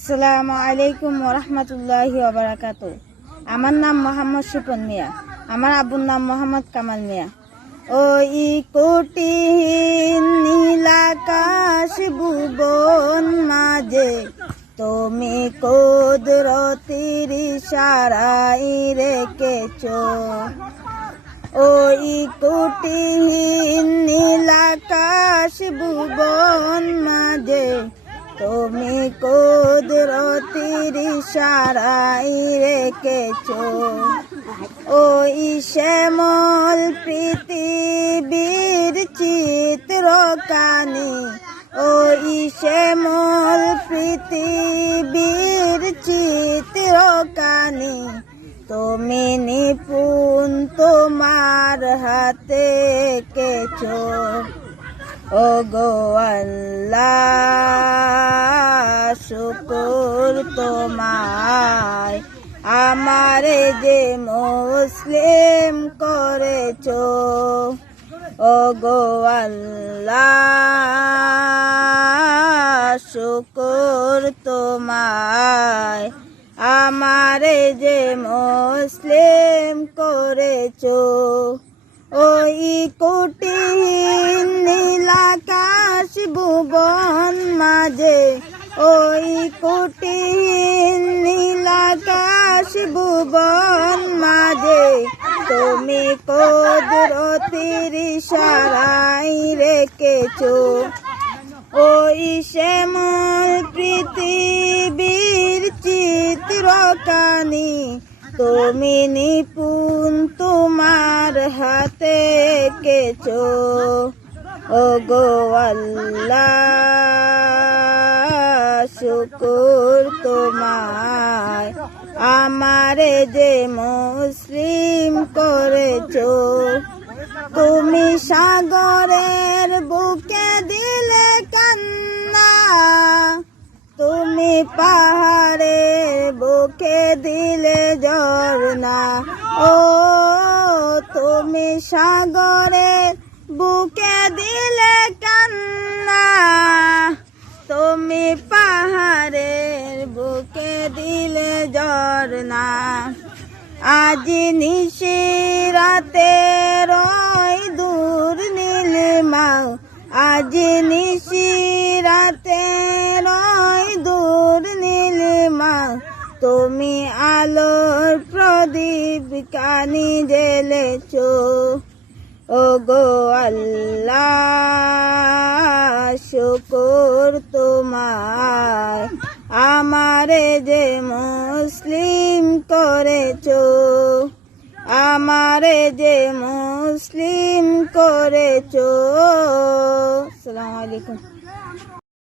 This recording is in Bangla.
আসসালামু আলাইকুম ওরহমতুল্লাহি ওবারাকাতু। আমার নাম মোহাম্মদ শিপন মিয়া। আমার আব্বুর নাম মোহাম্মদ কামাল মিয়া। ওই কোটিহীন নীলাকাশ ভুবন মাঝে তুমি কুদরতির ইশারায় রেখেছ। ওই কোটিহীন নীলাকাশ ভুবন মাঝে তুমি কুদরতির ইশারায় রেখেছ। ওই শ্যামল পৃথিবীর চিত্রকানি, ওই শ্যামল পৃথিবীর চিত্রকানি তুমি নিপুণ তোমার হাতে এঁকেছ। ওগো আল্লাহ, শুকর তোমায় আমারে যে মুসলিম করেছ। ওগো আল্লাহ, শুকর তোমায় আমারে যে মুসলিম করেছ। ওই কোটিহীন নীলাকাশ ভুবন মাঝে, ওই কোটিহীন নীলাকাশ ভুবন মাঝে তুমি কুদরতির ইশারায় রেখেছ। ওই শ্যামল পৃথিবীর চিত্রকানি তুমি নিপুণ তোমার হাতে এঁকেছ। ওগো আল্লাহ, শুকর তোমায় আমারে যে মুসলিম করেছ। তুমি সাগরের বুকে দিলে কান্না, তুমি পাহাড়ের বুকে দিলে ঝরনা। ও তুমি সাগরের বুকে দিলে কান্না, তুমি পাহাড়ের বুকে দিলে ঝরনা। আজ নিশিরাতে রয় দূর নীলিমা, আজ নিশিরাতে রয় দূর নীলিমা তুমি আলোর প্রদীপ কানি জ্বেলেছ। ওগো আল্লাহ, শুকর তোমায় আমারে যে মুসলিম করেছ। আমারে যে মুসলিম করেছ। আসসালামু আলাইকুম।